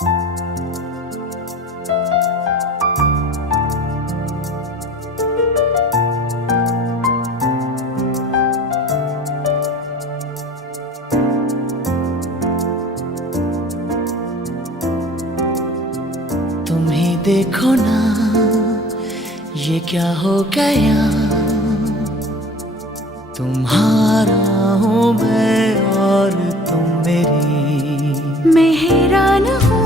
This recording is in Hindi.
तुम ही देखो ना ये क्या हो गया, तुम्हारा हूँ मैं